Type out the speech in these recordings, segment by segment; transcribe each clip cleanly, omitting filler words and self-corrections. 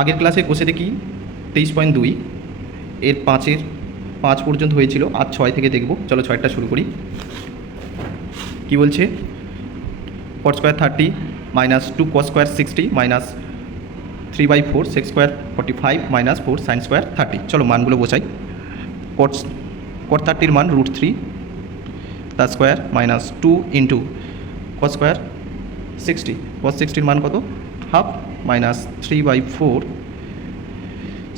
আগের ক্লাসে কোষে কি 23.2 এর 5 পর্যন্ত হয়েছিল, আর 6 থেকে দেখব। চলো 6টা শুরু করি। কি বলছে? cot square 30 minus 2 cos square 60 minus 3/4 sec square 45 minus 4 sin square 30। চলো মানগুলো বোঝাই। cot 30 মান √3 তার square minus 2 into cos square 60, cos 60 মান কত? Half minus 3/4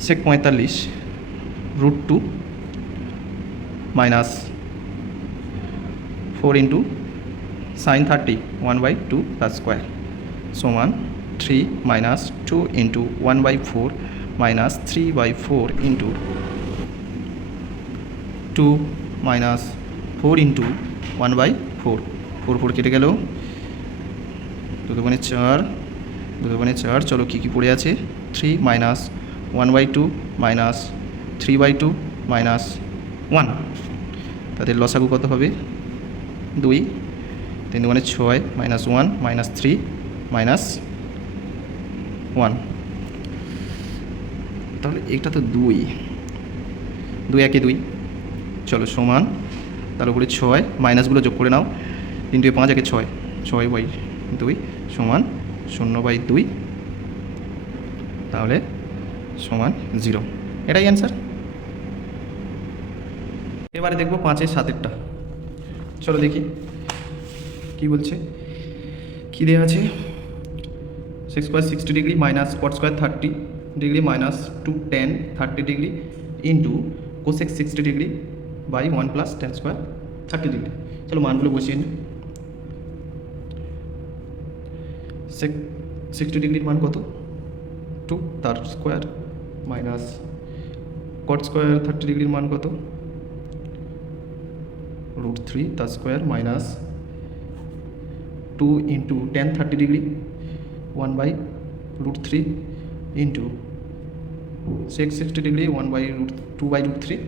sec 45 √2 minus 4 into sin 30 1/2 তার স্কোয়ার সমান 3 minus 2 into 1/4 minus 3/4 into 2 minus 4 into 1/4, 4 কেটে গেল, 2 দুগুণে 4, 2 দুগুণে 4। চলো কী কী পড়ে আছে? 3 মাইনাস 1/2 মাইনাস 3/2 মাইনাস 1, তাদের লসাগু কত হবে? 2, 3 দুগুণে 6 মাইনাস 1 মাইনাস 3 মাইনাস 1, তাহলে এটা তো 2, 2 একে 2। চলো সমান, তার উপরে 6, মাইনাসগুলো যোগ করে নাও, 3 2 5 একে 6, 6/2 সমান 0/2, তাহলে সমান 0। এটাই অ্যান্সার। এবারে দেখবো 5-এর 7-এরটা। চলো দেখি কি বলছে। কি দেওয়া আছে? sec square 60 degree minus cot square 30 degree minus 2 tan 30 degree into cosec 60 degree by 1 plus tan square 30 degree. চলো মানগুলো বসিয়ে নিই। sec 60 ডিগ্রির মান কত? 2 তার স্কোয়ার মাইনাস cot স্কোয়ার 30 ডিগ্রির মান কত? √3 তার square minus 2 into tan 30 degree 1/√3 into sec 60 degree 2/√3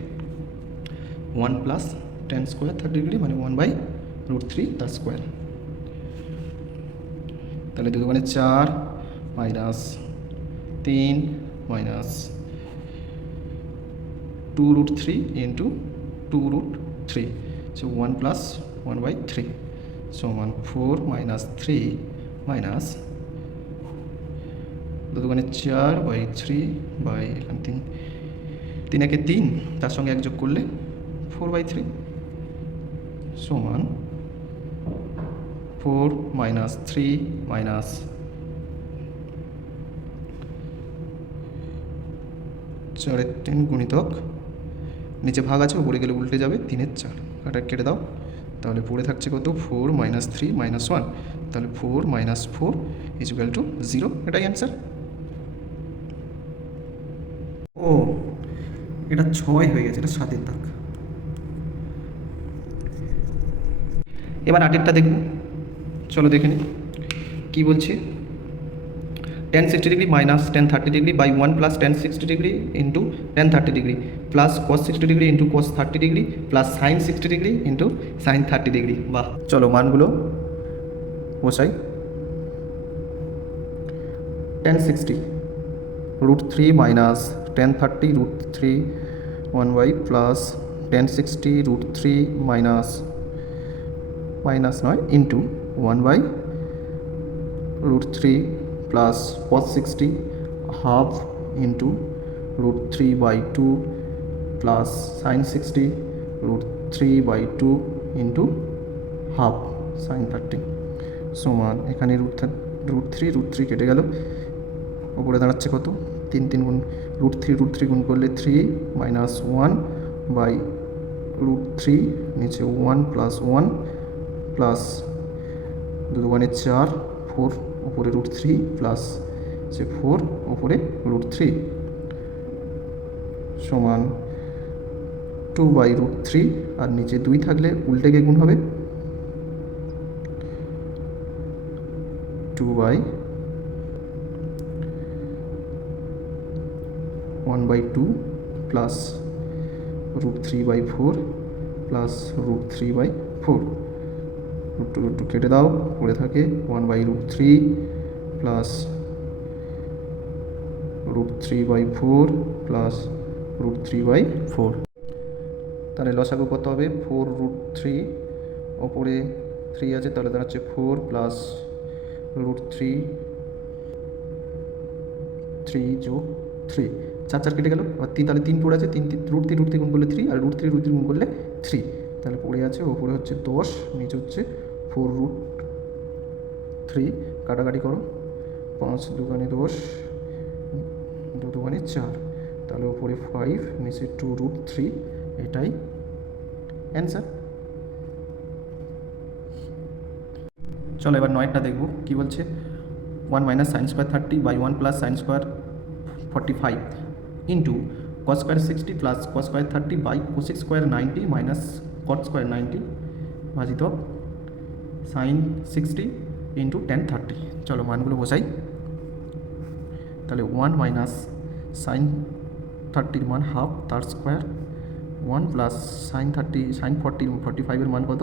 1 plus tan square 30 degree মানে 1/√3 তার স্কোয়ার। তাহলে 2 দুগুণে 4 minus 3 minus 2√3 into 2√3, so 1 plus 1/3 সমান 4 মাইনাস 3 মাইনাস 2 দুগুণে 4/3 বাই এখানে 3 একে 3, তার সঙ্গে 1 যোগ করলে 4/3 সমান 4 মাইনাস 3 মাইনাস 4-এর 3 গুণিতক, নিচে ভাগ আছে, উপরে গেলে উল্টে যাবে, 3-এর 4 কাটা কেটে দাও, তাহলে পড়ে থাকছে কত? 4 মাইনাস 3 মাইনাস 1, তাহলে 4 মাইনাস 4 ইকুয়াল টু 0। এটাই অ্যান্সার। ও এটা 6 হয়ে গেছে, এটা 7-এর দাগ। এবার 8-এরটা দেখব। চলো দেখে নিই কী বলছে। tan 60 degree minus tan 30 degree by 1 plus tan 60 degree into tan 30 degree plus cos 60 degree into cos 30 degree plus sin 60 degree into sin 30 degree. বাহ, চলো মানগুলো বসাই। tan 60 √3 minus tan 30 √3 1/, plus tan 60 √3 minus নয় into 1/√3 plus cos 60 half into √3/2 plus sin 60 √3/2 into half sin 30 সমান, এখানে √3 কেটে গেল, ওপরে দাঁড়াচ্ছে কত? 3 গুণ √3 গুণ করলে 3 মাইনাস 1/√3, নিচে 1 প্লাস 1 প্লাস 2 দুগুণে 4, 4 উপরে √3 প্লাস 4 উপরে √3 সমান 2/√3, আর নিচে 2 থাকলে উল্টে গিয়ে গুণ হবে, 2/1/2 প্লাস √3/4 প্লাস √3/4, √2 কেটে দাও, পড়ে থাকে 1/√3 প্লাস √3/4 প্লাস √3/4। তাহলে লসাগু কত হবে? 4√3, ওপরে 3 আছে, তাহলে দাঁড়াচ্ছে 4 প্লাস √3, 3 যোগ 3, 4 4 কেটে গেল। আর তাহলে 3 পড়ে আছে, 3 √3 গুণ করলে 3, আর √3 গুণ করলে 3, তাহলে পড়ে আছে ওপরে হচ্ছে 10, নিচে হচ্ছে 4√3। কাটাকাটি করো, 5 দুগুণে 10, 2 দুগুণে 4, তাহলে ওপরে 5, নিচে 2√3, এটাই অ্যান্সার। চলো এবার 9টা দেখব কি বলছে। 1 minus sine square 30/1 plus sine square 45 into cos square 60 plus cos square 30 cosec square 90 minus cot square 90 ভাজিত সাইন 60 ইন্টু tan 30। চলো মানগুলো বসাই। তাহলে 1 মাইনাস সাইন 30 মান হাফ, তার স্কোয়ার 1 প্লাস সাইন 45-এর মান কত?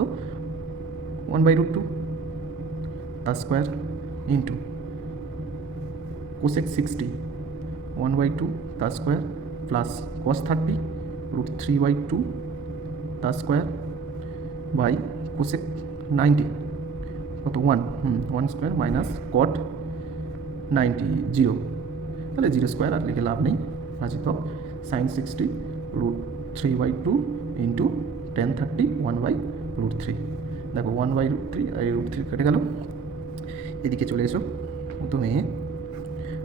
1/√2 তার স্কোয়ার ইন্টু কোসেক 60 1/2 তার স্কোয়ার প্লাস কস 30 √3/2 তার স্কোয়ার বাই কোসেক 90 কত? 1 স্কোয়ার মাইনাস কট 90 0, তাহলে 0 স্কোয়ার আর লিখে লাভ নেই, ভাজিত সাইন 60 √3/2 ইন্টু tan 30 1/√3। দেখো 1/√3 আর √3 কেটে গেল, এদিকে চলে এসো প্রথমে।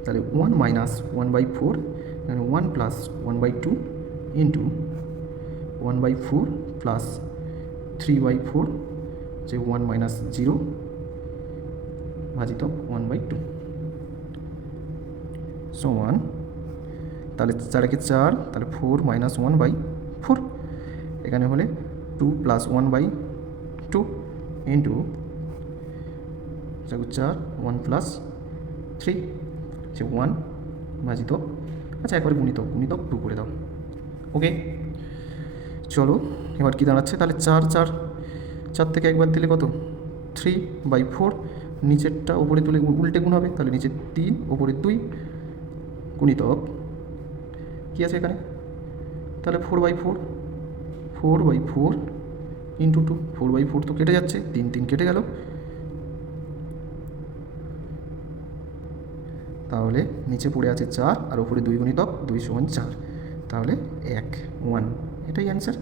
তাহলে 1 মাইনাস 1/4, এখানে 1 প্লাস 1/2 ইন্টু 1/4 প্লাস 3/4, যে 1 মাইনাস 0 ভাজিত 1/2 সমান, তাহলে 4 একে 4, তাহলে 4 মাইনাস 1/4, এখানে হলে 2 প্লাস 1/2 ইন্টু 4 1 প্লাস 3, যে 1 ভাজিত, আচ্ছা একবার গুণিতক 2 করে দাও। ওকে, চলো এবার কী দাঁড়াচ্ছে? তাহলে 4 থেকে একবার দিলে কত? 3/4, নিচেরটা ওপরে তুলে উল্টে গুণ হবে, তাহলে নিচে 3 ওপরে 2 গুণিতক কী আছে এখানে? তাহলে 4/4 ইন্টু 2, 4/4 তো কেটে যাচ্ছে, 3 কেটে গেল, তাহলে নিচে পড়ে আছে 4 আর ওপরে 2 গুণিতক 2 = 4, তাহলে 1 এটাই অ্যান্সার।